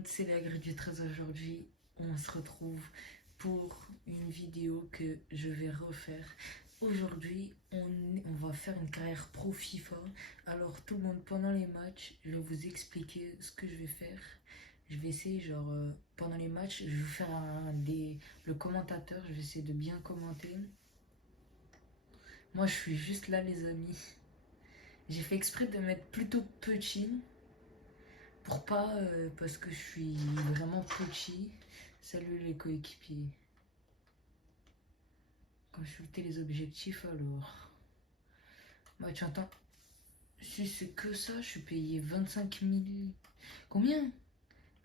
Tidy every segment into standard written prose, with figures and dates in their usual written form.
monde, c'est la grille du 13 aujourd'hui. On se retrouve pour une vidéo que je vais refaire. Aujourd'hui, on va faire une carrière pro FIFA. Alors tout le monde, pendant les matchs, je vais vous expliquer ce que je vais faire. Je vais essayer, pendant les matchs, je vais vous faire le commentateur. Je vais essayer de bien commenter. Moi, je suis juste là, les amis. J'ai fait exprès de mettre plutôt petit. Pour pas, parce que je suis vraiment petit. Salut les coéquipiers. Quand je shootais les objectifs, alors. Bah, tu entends. Si c'est que ça, je suis payé 25 000. Combien?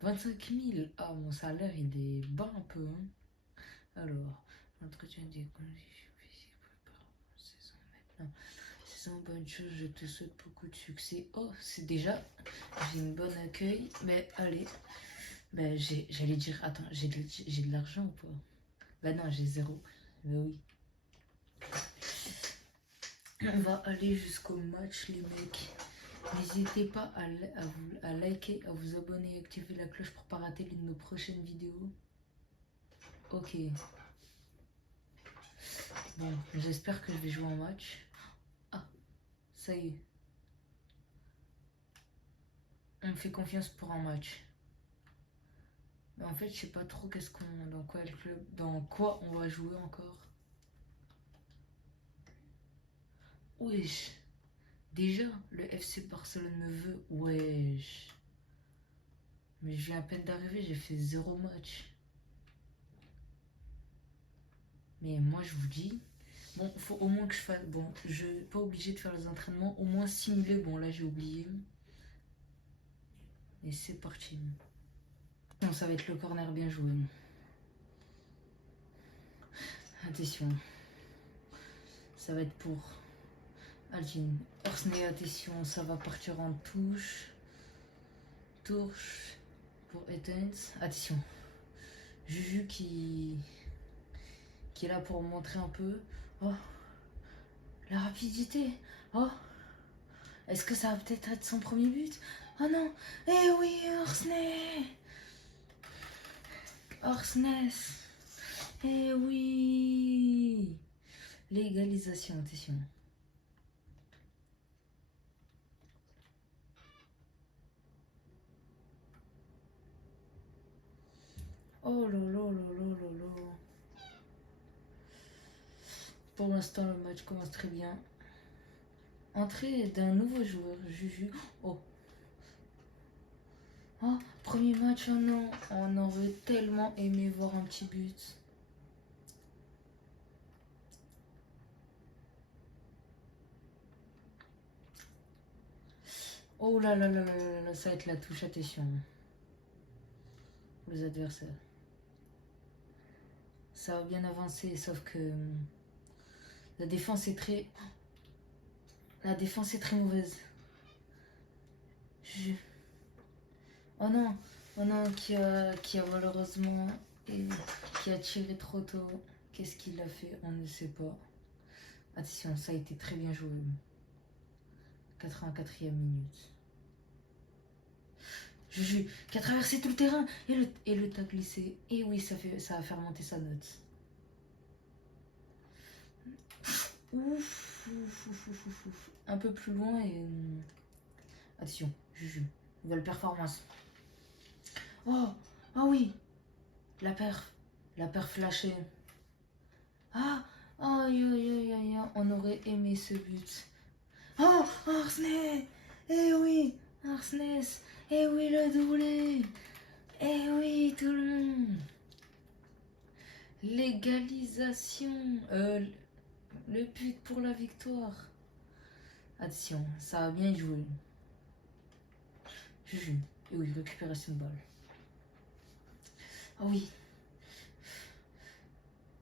25 000. Ah, mon salaire, il est bas un peu. Hein. Alors, entretien des conditions physiques, saison maintenant. Saison, bonne chose, je te souhaite beaucoup de succès. Oh, c'est déjà. J'ai une bonne accueil. Mais allez. Ben, j'allais dire, attends, j'ai de l'argent ou pas? Ben non, j'ai zéro. Ben oui. On va aller jusqu'au match, les mecs. N'hésitez pas à liker, à vous abonner et activer la cloche pour pas rater l'une de nos prochaines vidéos. Ok. Bon, j'espère que je vais jouer en match. Ah, ça y est. On me fait confiance pour un match. Mais en fait, je sais pas trop dans quoi on va jouer encore. Wesh. Déjà, le FC Barcelone me veut. Wesh. Mais je viens à peine d'arriver, j'ai fait 0 match. Mais moi, je vous dis, bon, faut au moins que je fasse. Bon, je suis pas obligé de faire les entraînements, au moins simuler. Bon, là, j'ai oublié. Et c'est parti. Bon, ça va être le corner bien joué. Attention. Ça va être pour Aljin. Orsney, attention, ça va partir en touche. Touche pour Etens. Attention. Juju qui est là pour montrer un peu. Oh, la rapidité. Oh, est-ce que ça va peut-être être son premier but? Oh non. Eh oui, Orsney. Orsness. Eh oui. Légalisation, attention. Oh là là là là là là. Pour l'instant, le match commence très bien. Entrée d'un nouveau joueur, Juju. Oh. Oh, premier match, oh non. On aurait tellement aimé voir un petit but. Oh là là là là là là, ça va être la touche, attention. Les adversaires. Ça va bien avancer, sauf que la défense est très... La défense est très mauvaise. Oh non, qui a malheureusement... qui a tiré trop tôt. Qu'est-ce qu'il a fait? On ne sait pas. Attention, ça a été très bien joué. 84e minute. Juju, qui a traversé tout le terrain et le tac glissé. Et oui, ça va faire monter sa note. Ouf. Un peu plus loin et... Attention, Juju. Nouvelle performance. Oh, ah oui. La perf flashée. Ah, aïe, aïe, aïe, aïe, on aurait aimé ce but. Oh, Arsney. Eh oui, Arsney. Eh oui, le doublé. Eh oui, tout le monde. Légalisation. Le but pour la victoire. Attention, ça a bien joué. Juju. Et oui, récupération de balle. Ah oui.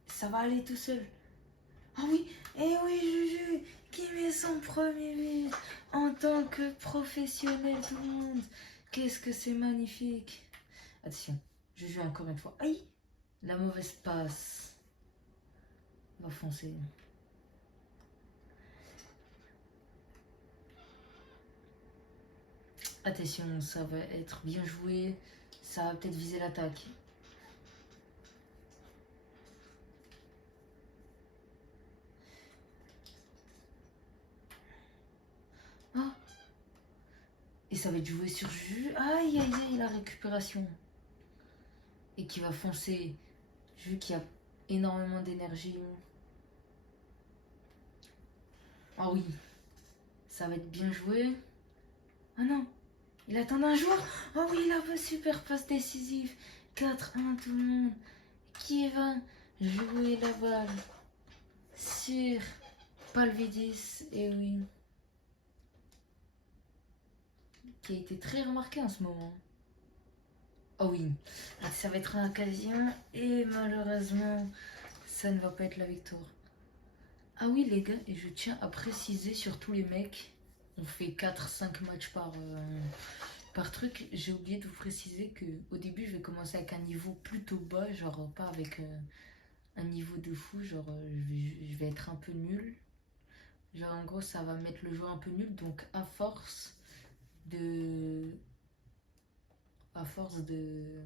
Ça va aller tout seul. Ah oui. Et oui, Juju. Qui met son premier but en tant que professionnel, tout le monde. Qu'est-ce que c'est magnifique. Attention. Juju encore une fois. Aïe. La mauvaise passe. On va foncer. Attention, ça va être bien joué. Ça va peut-être viser l'attaque. Ah. Et ça va être joué sur Juju. Aïe, aïe, aïe, la récupération. Et qui va foncer. Juju qui a énormément d'énergie. Ah oui. Ça va être bien joué. Ah non. Il attend un joueur. Oh oui, il a fait super passe décisive. 4-1 tout le monde. Qui va jouer la balle sur Palvidis. Et oui. Qui a été très remarqué en ce moment. Oh oui. Ça va être une occasion. Et malheureusement, ça ne va pas être la victoire. Ah oui les gars, et je tiens à préciser sur tous les mecs, on fait 4-5 matchs par truc. J'ai oublié de vous préciser que au début je vais commencer avec un niveau plutôt bas, genre pas avec un niveau de fou, genre je vais être un peu nul. Genre en gros ça va mettre le joueur un peu nul, donc de à force de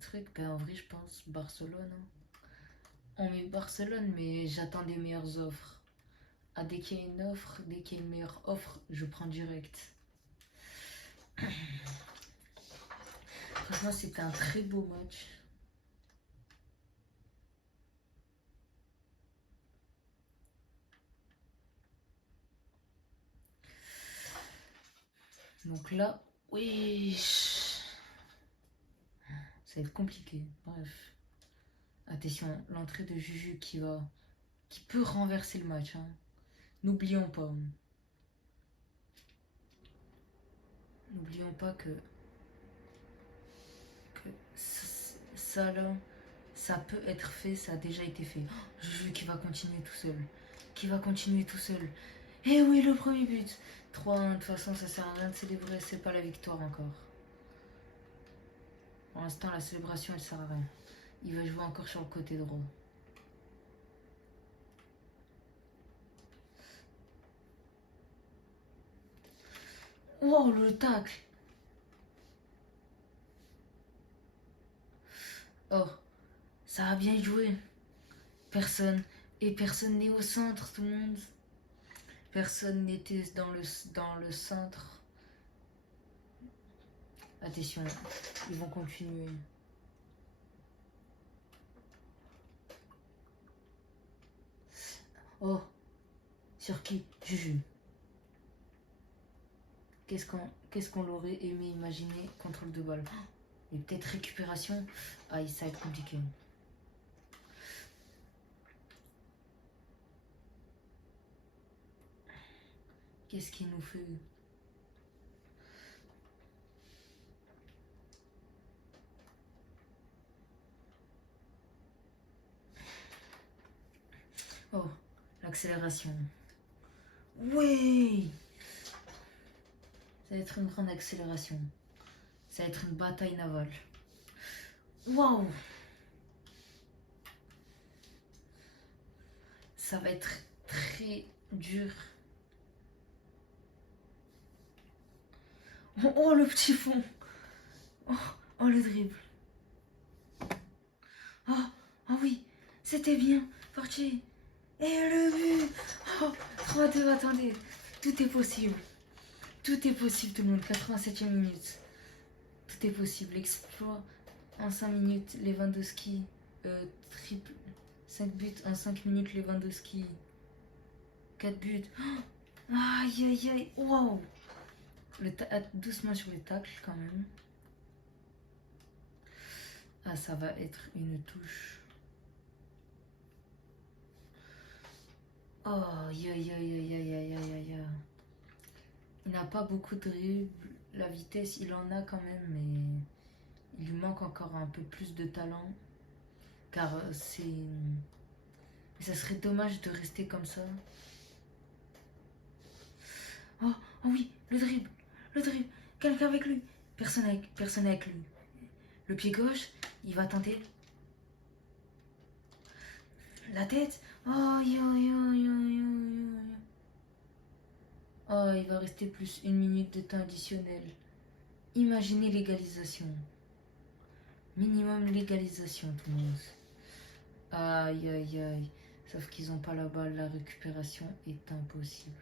truc, ben en vrai je pense Barcelone. Hein. On met Barcelone mais j'attends des meilleures offres. Ah, dès qu'il y a une offre, dès qu'il y a une meilleure offre, je prends direct. Franchement, c'était un très beau match. Donc là, oui. Ça va être compliqué. Bref. Attention, l'entrée de Juju qui peut renverser le match. Hein. N'oublions pas. N'oublions pas que ça là, ça peut être fait, ça a déjà été fait. Oh, Juju qui va continuer tout seul. Qui va continuer tout seul. Eh oui, le premier but. 3-1, de toute façon, ça sert à rien de célébrer, c'est pas la victoire encore. Pour l'instant, la célébration, elle sert à rien. Il va jouer encore sur le côté droit. Oh, le tacle. Oh, ça a bien joué. Personne. Et personne n'est au centre, tout le monde. Personne n'était dans le centre. Attention, ils vont continuer. Oh, sur qui? Juju. Qu'est-ce qu'on l'aurait aimé imaginer? Contrôle de balle. Et peut-être récupération. Aïe, ça va être compliqué. Qu'est-ce qu'il nous fait? Oh, l'accélération. Oui! Ça va être une grande accélération. Ça va être une bataille navale. Waouh! Ça va être très dur. Oh, le petit fond! Oh, oh le dribble! Oh, oh oui, c'était bien, parti! Et le but! Oh, 3-2, attendez, tout est possible. Tout est possible, tout le monde. 87e minute. Tout est possible. Exploit en 5 minutes, Lewandowski. Triple. 5 buts en 5 minutes, Lewandowski. 4 buts. Oh, aïe, aïe, aïe. Waouh. Doucement sur les tacles, quand même. Ah, ça va être une touche. Oh, aïe, aïe, aïe, aïe, aïe, aïe, aïe, aïe. Il n'a pas beaucoup de dribble. La vitesse, il en a quand même, mais il lui manque encore un peu plus de talent. Car c'est... Mais ça serait dommage de rester comme ça. Oh, oh oui, le dribble. Le dribble. Quelqu'un avec lui. Personne avec lui. Le pied gauche, il va tenter. La tête. Oh, yo, yo, yo, yo, yo. Oh, il va rester plus 1 minute de temps additionnel. Imaginez l'égalisation. Minimum légalisation, tout le monde. Aïe, aïe, aïe. Sauf qu'ils n'ont pas la balle, la récupération est impossible.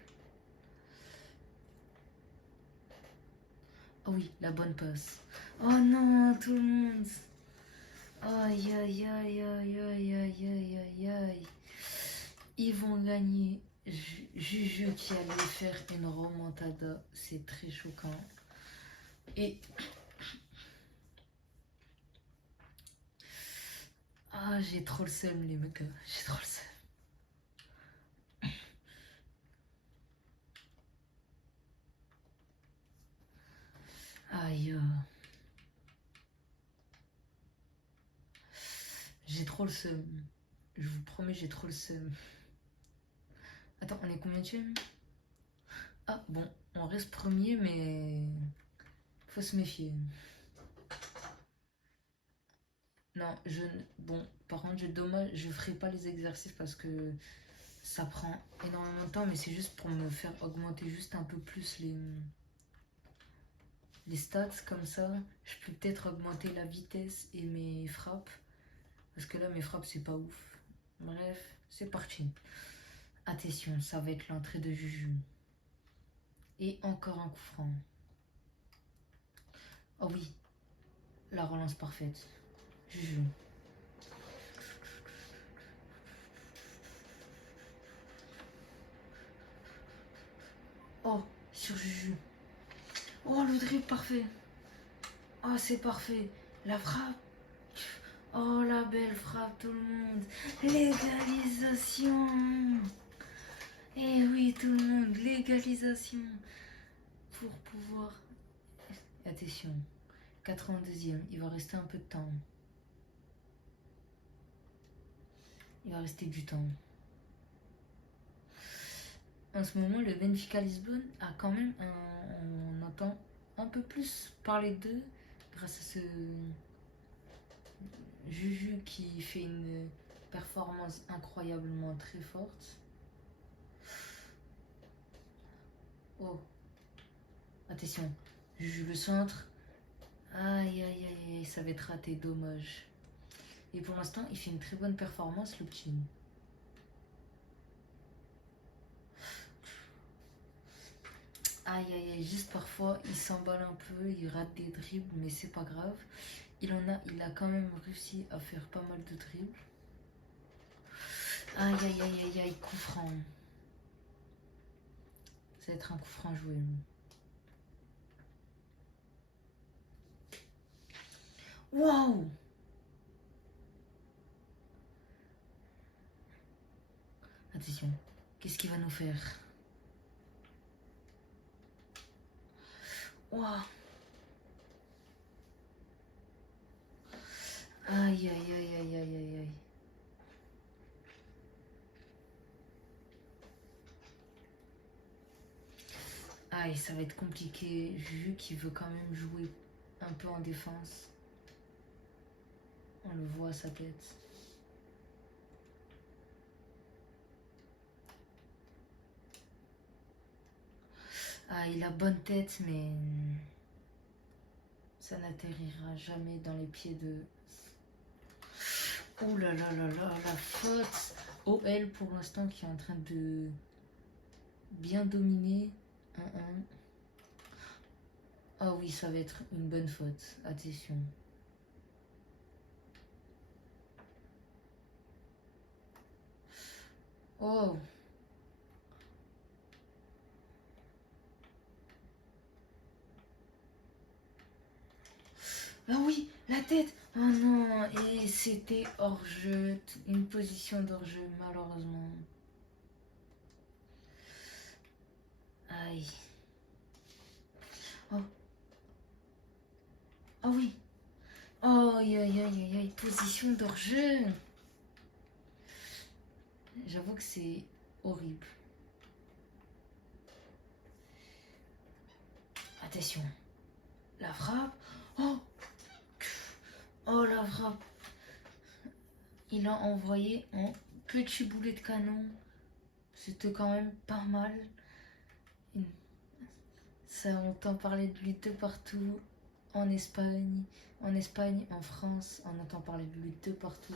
Oh oui, la bonne passe. Oh non, tout le monde. Aïe, aïe, aïe, aïe, aïe, aïe, aïe, aïe, aïe. Ils vont gagner. Juju qui allait faire une remontada. C'est très choquant. Et... Ah, j'ai trop le seum, les mecs. J'ai trop le seum. Aïe. J'ai trop le seum. Je vous promets, j'ai trop le seum. Attends, on est combien de Ah, bon, on reste premier, mais... Faut se méfier. Non, bon, par contre, dommage, je ferai pas les exercices parce que ça prend énormément de temps, mais c'est juste pour me faire augmenter juste un peu plus les stats, comme ça. Je peux peut-être augmenter la vitesse et mes frappes. Parce que là, mes frappes, c'est pas ouf. Bref, c'est parti. Attention, ça va être l'entrée de Juju. Et encore un coup franc. Oh oui, la relance parfaite. Juju. Oh, sur Juju. Oh, le dribble parfait. Oh, c'est parfait. La frappe. Oh, la belle frappe, tout le monde. Légalisation. Eh oui, tout le monde, légalisation. Pour pouvoir... Attention, 82e, il va rester un peu de temps. Il va rester du temps. En ce moment, le Benfica Lisbonne a quand même on entend un peu plus parler d'eux grâce à ce Juju qui fait une performance incroyablement très forte. Oh, attention, Juju le centre. Aïe, aïe, aïe, ça va être raté, dommage. Et pour l'instant, il fait une très bonne performance, le petit. Aïe, aïe, aïe, juste parfois, il s'emballe un peu, il rate des dribbles, mais c'est pas grave. Il a quand même réussi à faire pas mal de dribbles. Aïe, aïe, aïe, aïe, aïe, coup franc. Ça va être un coup franc joué. Waouh! Attention, qu'est-ce qu'il va nous faire? Waouh! Aïe, aïe, aïe, aïe, aïe, aïe, aïe. Aïe, ça va être compliqué. Juju qui veut quand même jouer un peu en défense. On le voit à sa tête. Ah, il a bonne tête, mais ça n'atterrira jamais dans les pieds de... Oh là là là là, la faute. OL pour l'instant qui est en train de bien dominer. 1-1. Ah oui, ça va être une bonne faute. Attention. Oh. Ah oui, la tête. Oh non, et c'était hors-jeu. Une position d'hors-jeu, malheureusement. Aïe. Oh. Oh oui. Oh, aïe, aïe, aïe, aïe, aïe. Position d'hors-jeu. J'avoue que c'est horrible. Attention. La frappe. Oh. Oh, la frappe. Il a envoyé un petit boulet de canon. C'était quand même pas mal. Ça, on entend parler de lui de partout. En Espagne, en France, on entend parler de lui de partout.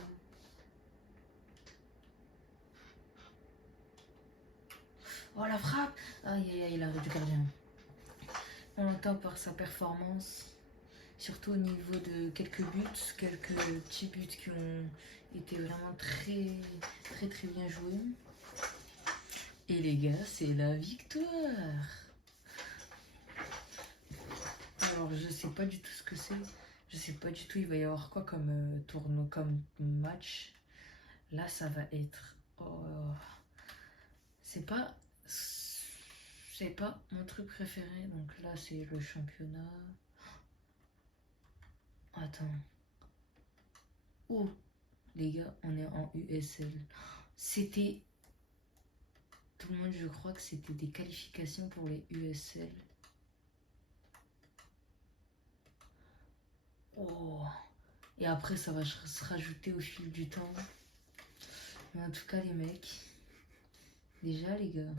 Oh la frappe! Aïe aïe aïe, l'arrêt du gardien. On l'entend par sa performance, surtout au niveau de quelques buts, quelques petits buts qui ont été vraiment très bien joués. Et les gars, c'est la victoire! Alors je sais pas du tout ce que c'est, je sais pas du tout il va y avoir quoi comme tournoi, comme match. Là ça va être... Oh, c'est pas... C'est pas mon truc préféré, donc là c'est le championnat. Attends. Oh, les gars, on est en USL. C'était... Tout le monde, je crois que c'était des qualifications pour les USL. Oh. Et après, ça va se rajouter au fil du temps. Mais en tout cas, les mecs... Déjà, les gars...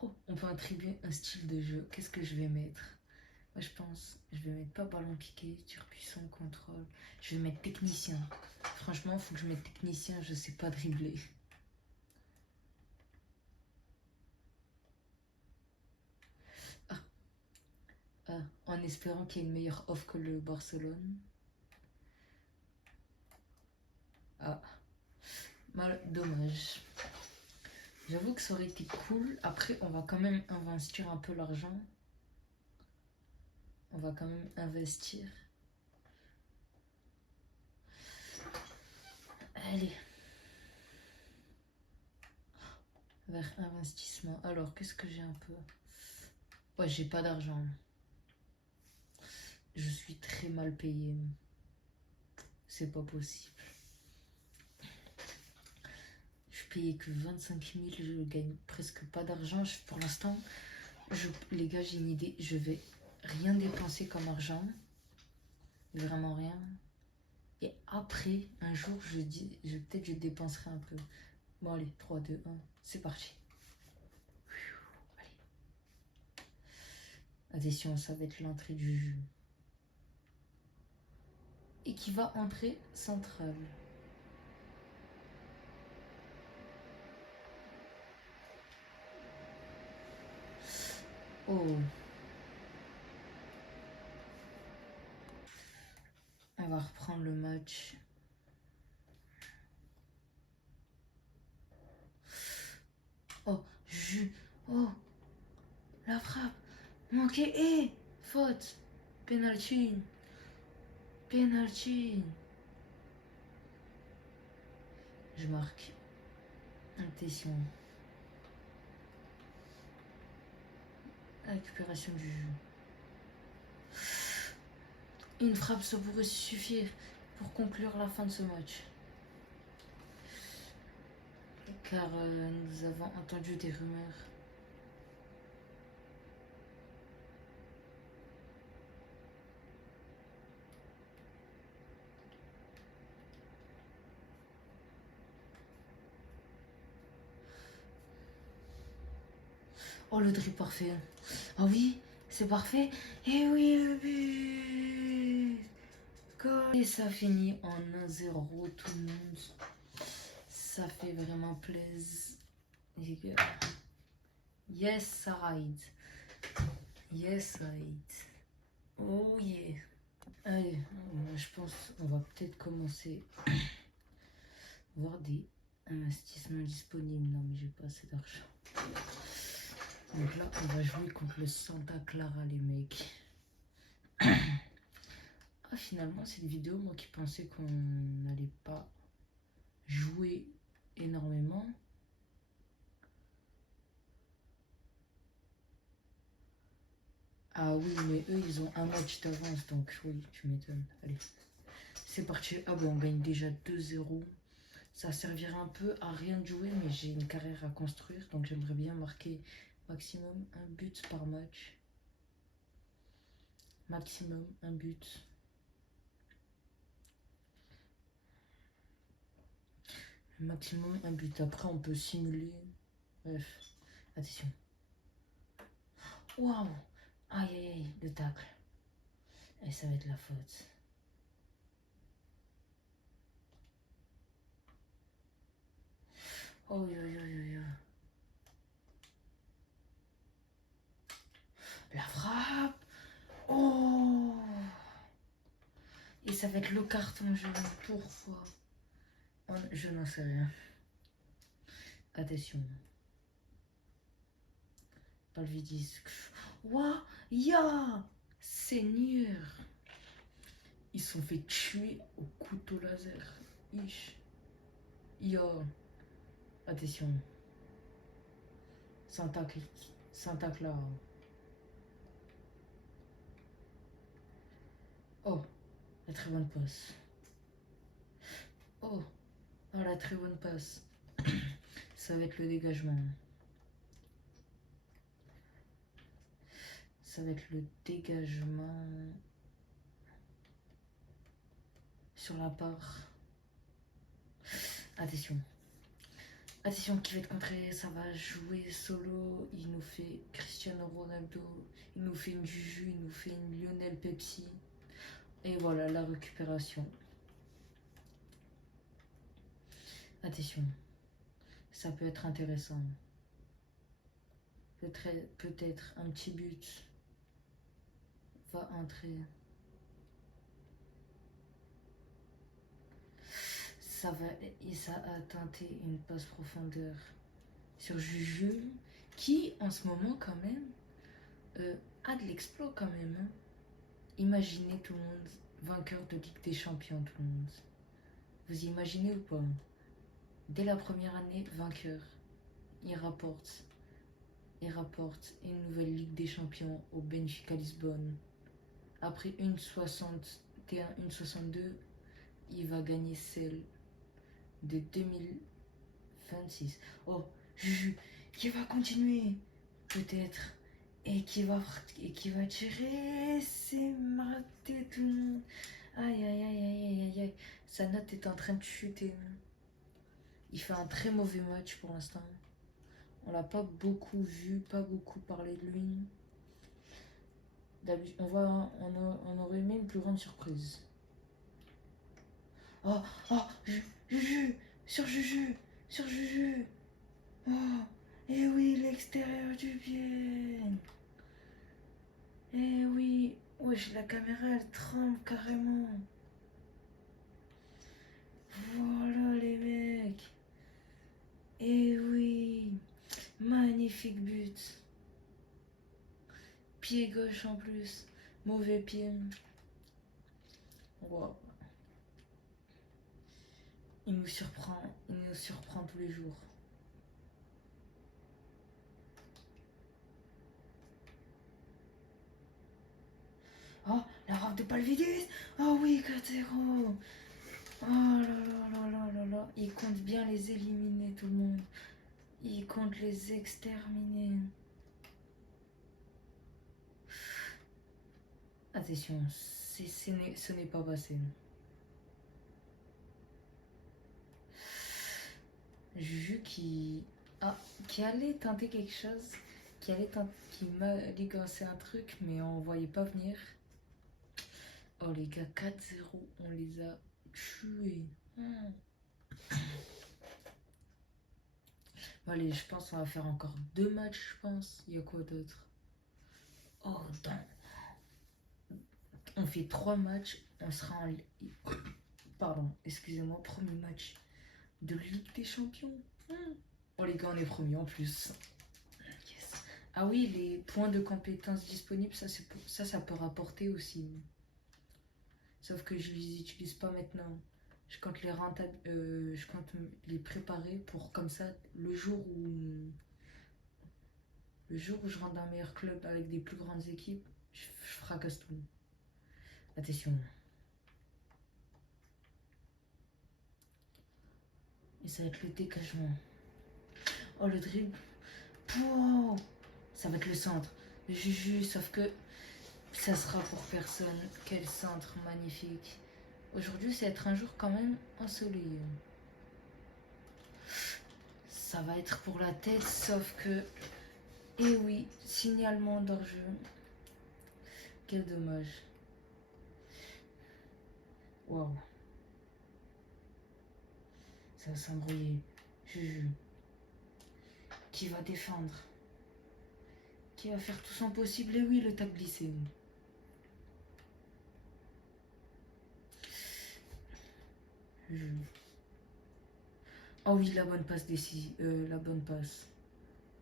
Oh, on peut attribuer un style de jeu. Qu'est-ce que je vais mettre? Moi, je pense, je vais mettre pas ballon piqué, tir puissant, contrôle. Je vais mettre technicien. Franchement, il faut que je mette technicien, je sais pas dribbler. En espérant qu'il y ait une meilleure offre que le Barcelone. Ah, mal, dommage. J'avoue que ça aurait été cool. Après, on va quand même investir un peu l'argent. On va quand même investir. Allez. Vers investissement. Alors, qu'est-ce que j'ai un peu? Ouais, j'ai pas d'argent. Je suis très mal payé. C'est pas possible. Je payais que 25 000, je gagne presque pas d'argent. Pour l'instant, les gars, j'ai une idée. Je vais rien dépenser comme argent. Vraiment rien. Et après, un jour, peut-être je dépenserai un peu. Bon, allez, 3, 2, 1, c'est parti. Allez. Attention, ça va être l'entrée du jeu. Et qui va entrer centrale. Oh. On va reprendre le match. Oh, oh, la frappe. Manqué. Et faute. Penalty. Penalty. Je marque. Attention. Récupération du jeu. Une frappe, ça pourrait suffire pour conclure la fin de ce match. Car nous avons entendu des rumeurs. Oh, le dribble parfait. Ah oui, c'est parfait. Et oui, le but. Et ça finit en 1-0, tout le monde. Ça fait vraiment plaisir. Les gars. Yes, right. Yes, right. Oh yeah. Allez, je pense qu'on va peut-être commencer à voir des investissements disponibles. Non, mais j'ai pas assez d'argent. Donc là, on va jouer contre le Santa Clara, les mecs. Ah, finalement, cette vidéo, moi qui pensais qu'on n'allait pas jouer énormément. Ah oui, mais eux, ils ont un match d'avance, donc oui, tu m'étonnes. Allez, c'est parti. Ah bon, on gagne déjà 2-0. Ça servira un peu à rien de jouer, mais j'ai une carrière à construire, donc j'aimerais bien marquer maximum un but par match. Maximum un but. Maximum un but. Après, on peut simuler. Bref, attention. Waouh! Aïe aïe aïe, le tacle. Et ça va être la faute. Oh yo yo yo yo. La frappe. Oh. Et ça va être le carton jaune. Pourquoi? Je n'en sais rien. Attention. Palvidis. Ouah. Ya. Seigneur. Ils se sont fait tuer au couteau laser. Ish. Yo. Attention. Santa Clara. Oh. La très bonne passe. Oh. Oh, la très bonne passe. Ça va être le dégagement. Ça va être le dégagement sur la part. Attention. Attention qui va être contré. Ça va jouer solo. Il nous fait Cristiano Ronaldo. Il nous fait une Juju. Il nous fait une Lionel Pepsi. Et voilà la récupération. Attention. Ça peut être intéressant. Peut-être un petit but va entrer. Ça a tenté une passe profondeur sur Juju, qui en ce moment quand même a de l'exploit quand même. Hein. Imaginez tout le monde vainqueur de Ligue des Champions, tout le monde. Vous imaginez ou pas? Dès la première année, vainqueur. Il rapporte une nouvelle Ligue des Champions au Benfica Lisbonne. Après une 61, une 62, il va gagner celle de 2026. Oh, Juju, qui va continuer, peut-être, et qui va tirer. C'est maté tout le monde. Aïe, aïe, aïe, aïe, aïe, aïe. Sa note est en train de chuter. Il fait un très mauvais match pour l'instant. On l'a pas beaucoup vu, pas beaucoup parlé de lui. On aurait aimé une plus grande surprise. Oh, oh, Juju, sur Juju, sur Juju. Oh, et oui, l'extérieur du pied. Et oui, wesh, la caméra elle tremble carrément. Voilà les mecs. Et oui, magnifique but. Pied gauche en plus, mauvais pied. Wow. Il nous surprend tous les jours. Oh, la frappe de Palvidis. Oh oui, 4-0. Oh là là là là là là. Il compte bien les éliminer, tout le monde. Il compte les exterminer. Attention, ce n'est pas passé. Juju qui allait tenter quelque chose, qui m'a ligancé un truc, mais on voyait pas venir. Oh les gars, 4-0, on les a tués. Allez, je pense qu'on va faire encore 2 matchs, je pense. Il y a quoi d'autre? Oh, on fait 3 matchs, on sera en... Pardon, excusez-moi, premier match de Ligue des Champions. Oh les gars, on est premier en plus. Yes. Ah oui, les points de compétences disponibles, ça peut rapporter aussi. Sauf que je les utilise pas maintenant. Je compte les préparer pour comme ça, le jour où je rentre dans un meilleur club avec des plus grandes équipes, je fracasse tout. Attention. Et ça va être le dégagement. Oh, le dribble. Oh, ça va être le centre. Le Juju, sauf que ça sera pour personne. Quel centre magnifique. Aujourd'hui, ça va être un jour quand même ensoleillé. Ça va être pour la tête, sauf que... Eh oui, signalement d'hors-jeu. Quel dommage. Waouh. Ça va s'embrouiller. Juju. Qui va défendre? Qui va faire tout son possible? Et oui, le tac glissé. Juju. Oh oui, la bonne passe décisive. La bonne passe.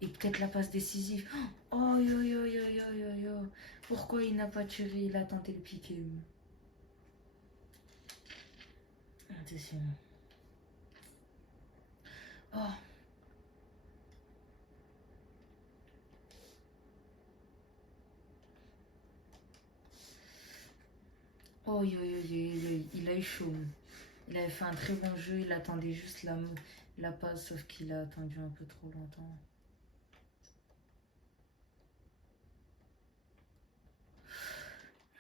Et peut-être la passe décisive. Oh yo yo yo yo yo yo. Pourquoi il n'a pas tiré? Il a tenté le piqué. Attention. Oh. Oh yo yo yo, il a eu chaud. Il avait fait un très bon jeu, il attendait juste la passe, sauf qu'il a attendu un peu trop longtemps.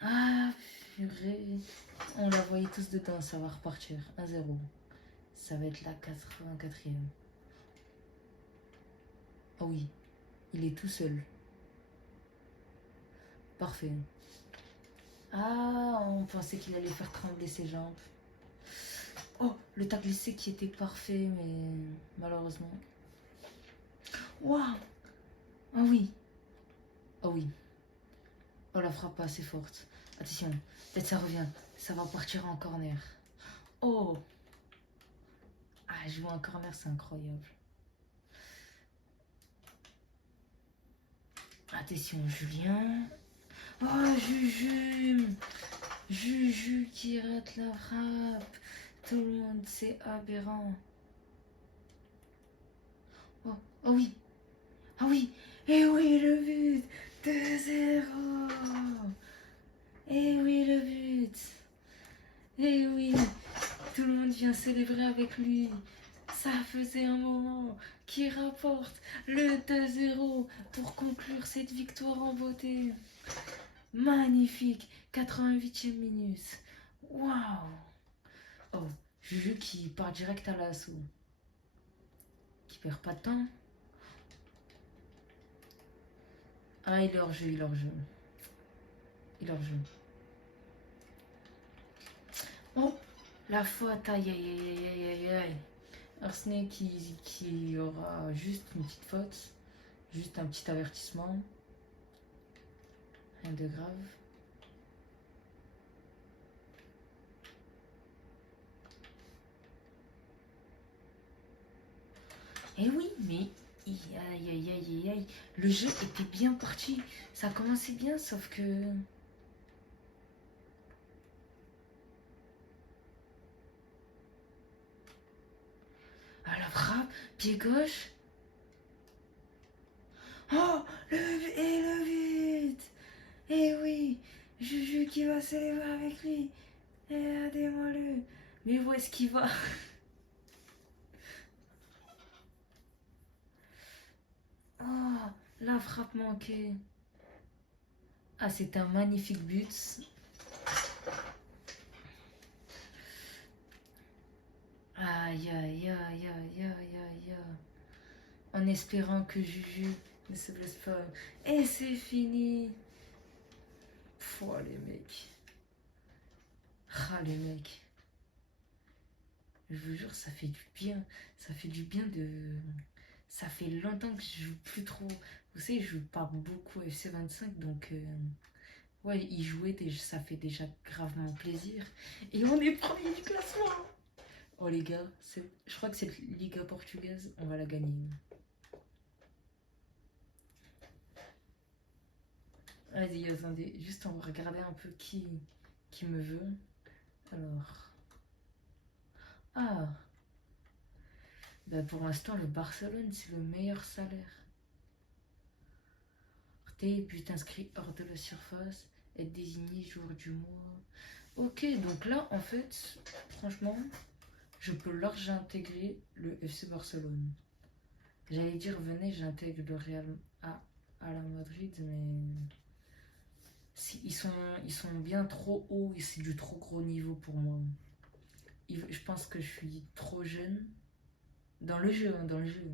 Ah, purée. On la voyait tous dedans, ça va repartir. 1-0. Ça va être la 84e. Ah oui, il est tout seul. Parfait. Ah, on pensait qu'il allait faire trembler ses jambes. Oh, le tac glissé qui était parfait, mais malheureusement. Waouh! Ah oui. Ah oui. Oh, la frappe pas assez forte. Attention, peut-être ça revient. Ça va partir en corner. Oh! Ah, jouer en corner, c'est incroyable. Attention, Julien. Oh, Juju! Juju qui rate la frappe. Tout le monde, c'est aberrant. Oh, oh oui. Ah oui. Et oui, le but. 2-0. Et oui, le but. Et oui. Tout le monde vient célébrer avec lui. Ça faisait un moment qui rapporte le 2-0 pour conclure cette victoire en beauté. Magnifique. 88e minute. Waouh. Oh, Juju qui part direct à l'assaut. Qui perd pas de temps. Ah, il est hors jeu, il est hors jeu. Il est hors jeu. Oh, la faute, aïe aïe aïe aïe aïe aïe. Arsene qui aura juste une petite faute. Juste un petit avertissement. Rien de grave. Eh oui, mais aïe aïe aïe aïe aïe. Le jeu était bien parti. Ça commençait bien, sauf que... Ah, la frappe, pied gauche. Oh, le but. Eh oui, Juju qui va célébrer avec lui. Et regardez-moi-le. Mais où est-ce qu'il va? Oh, la frappe manquée. Ah, c'est un magnifique but. Aïe, aïe, aïe, aïe, aïe, aïe. En espérant que Juju ne se blesse pas. Et c'est fini. Pouah, les mecs. Ah, les mecs. Je vous jure, ça fait du bien. Ça fait du bien de... Ça fait longtemps que je joue plus trop. Vous savez, je joue pas beaucoup à FC25, donc... Ouais, y jouer, ça fait déjà gravement plaisir. Et on est premier du classement. Oh les gars, je crois que cette Liga portugaise, on va la gagner. Vas-y, attendez, juste on va regarder un peu qui me veut. Alors... Ah, bah pour l'instant, le Barcelone, c'est le meilleur salaire. But inscrit hors de la surface, être désigné joueur du mois. Ok, donc là, en fait, franchement, je peux large intégrer le FC Barcelone. J'allais dire, venez, j'intègre le Real à la Madrid, mais ils sont bien trop hauts et c'est du trop gros niveau pour moi. Je pense que je suis trop jeune. Dans le jeu, hein, dans le jeu.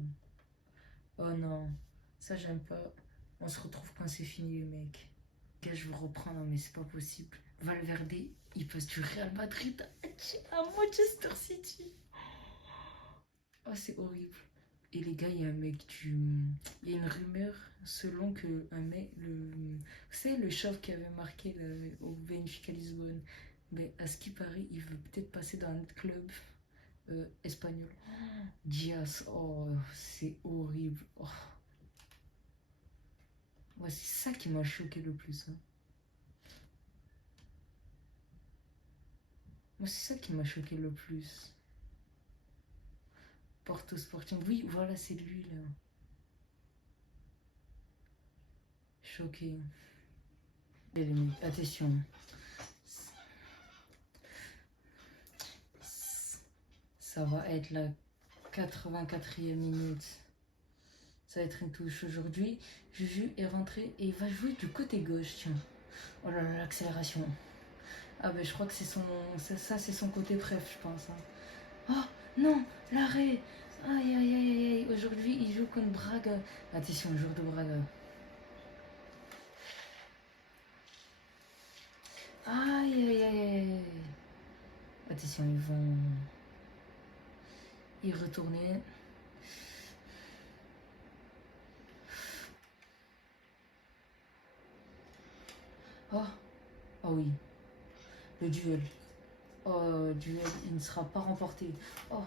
Oh non, ça j'aime pas. On se retrouve quand c'est fini, les mecs. Gars, je vous reprends, non mais c'est pas possible. Valverde, Il passe du Real Madrid à Manchester City. Oh, c'est horrible. Et les gars, il y a un mec du... Il y a une rumeur selon que un mec... Vous savez, le chauve qui avait marqué au Benfica Lisbonne. Mais à ce qui paraît, il veut peut-être passer dans un autre club espagnol. Diaz, oh, c'est horrible. Oh. Ouais, c'est ça qui m'a choqué le plus. Hein. Moi, c'est ça qui m'a choqué le plus. Porto Sporting. Oui, voilà, c'est lui, là. Choqué. Attention. Ça va être la 84e minute. Ça va être une touche aujourd'hui. Juju est rentré et il va jouer du côté gauche, tiens. Oh là là, l'accélération. Ah ben je crois que c'est son... Ça c'est son côté préf, je pense. Hein. Oh non, l'arrêt. Aïe aïe aïe aïe. Aujourd'hui il joue contre Braga. Attention, joueur de Braga. Aïe aïe aïe aïe. Attention, ils vont y retourner. Oh, oh oui. Le duel. Oh, duel, il ne sera pas remporté. Oh.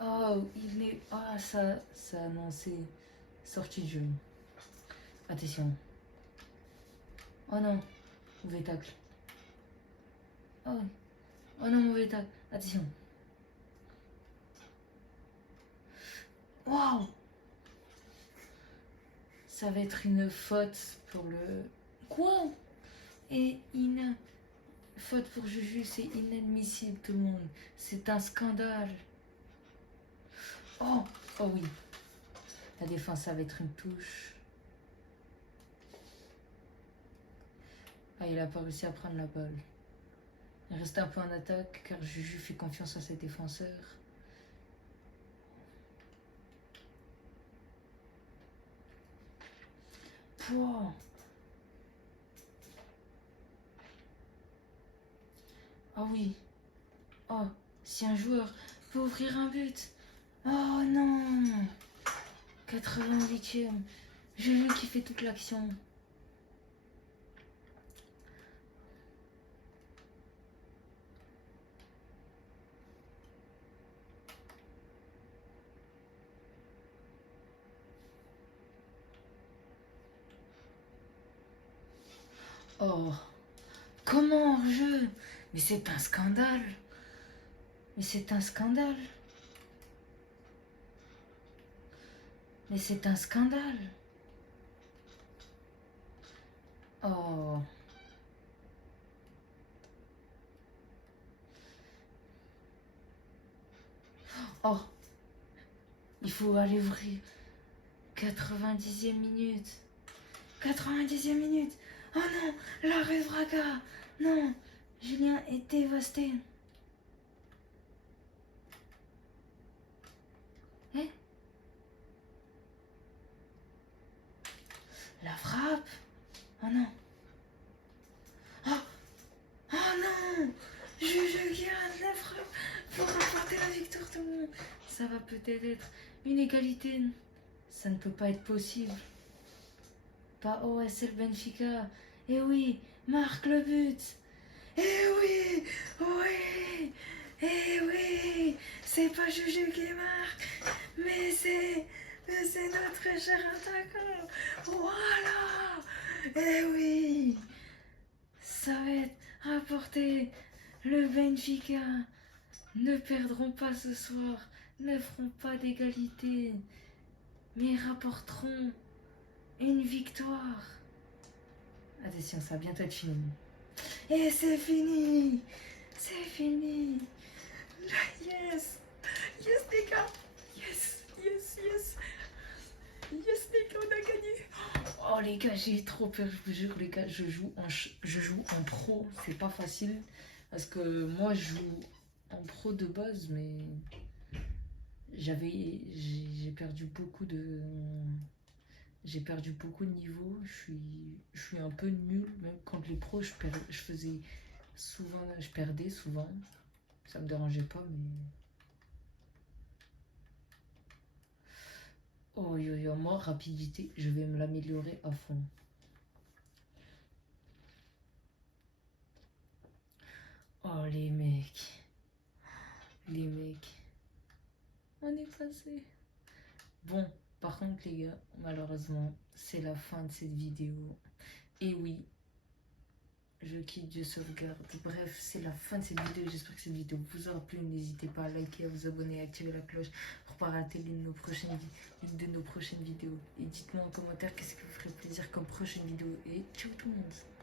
Oh, il est... Ah, ça a annoncé sortie de jeu. Attention. Oh non, mauvais tacle. Oh, oh non, mauvais tacle. Attention. Waouh. Ça va être une faute pour le... Quoi? Et une faute pour Juju, c'est inadmissible tout le monde. C'est un scandale. Oh, oh oui. La défense, ça va être une touche. Ah, il a pas réussi à prendre la balle. Il reste un peu en attaque car Juju fait confiance à ses défenseurs. Pouah. Ah oui. Oh, si un joueur peut ouvrir un but. Oh non. 88e. Juju qui fait toute l'action. Oh. Comment hors-jeu? Mais c'est un scandale. Mais c'est un scandale. Mais c'est un scandale. Oh. Oh. Il faut aller ouvrir. 90e minute. 90e minute. Oh non, l'arrêt Braga. Non, Julien est dévasté. Eh? La frappe. Oh non. Oh, oh non. Juju qui rate la frappe pour remporter la victoire tout le monde. Ça va peut-être être une égalité. Ça ne peut pas être possible. Pas OSL Benfica. Eh oui, marque le but. Eh oui, oui, eh oui. C'est pas Juju qui marque, mais c'est notre cher attaquant. Voilà. Eh oui. Ça va être rapporté. Le Benfica ne perdront pas ce soir, ne feront pas d'égalité, mais rapporteront une victoire. Attention, ça va bientôt être fini. Et c'est fini. C'est fini. Yes. Yes, les gars. Yes, yes, yes. Yes, les gars, on a gagné. Oh, les gars, j'ai trop peur, je vous jure, les gars. Je joue en pro. C'est pas facile. Parce que moi, je joue en pro de base, mais j'ai perdu beaucoup de... J'ai perdu beaucoup de niveau. Je suis un peu nul. Même quand les pros, je faisais souvent, je perdais souvent. Ça me dérangeait pas, mais... Oh yo yo, moi, rapidité, je vais me l'améliorer à fond. Oh les mecs. Les mecs. On est passé. Bon, par contre les gars, malheureusement, c'est la fin de cette vidéo. Et oui, je quitte, je sauvegarde. Bref, c'est la fin de cette vidéo. J'espère que cette vidéo vous aura plu. N'hésitez pas à liker, à vous abonner, à activer la cloche pour ne pas rater l'une de nos prochaines vidéos. Et dites-moi en commentaire qu'est-ce qui vous ferait plaisir comme prochaine vidéo. Et ciao tout le monde.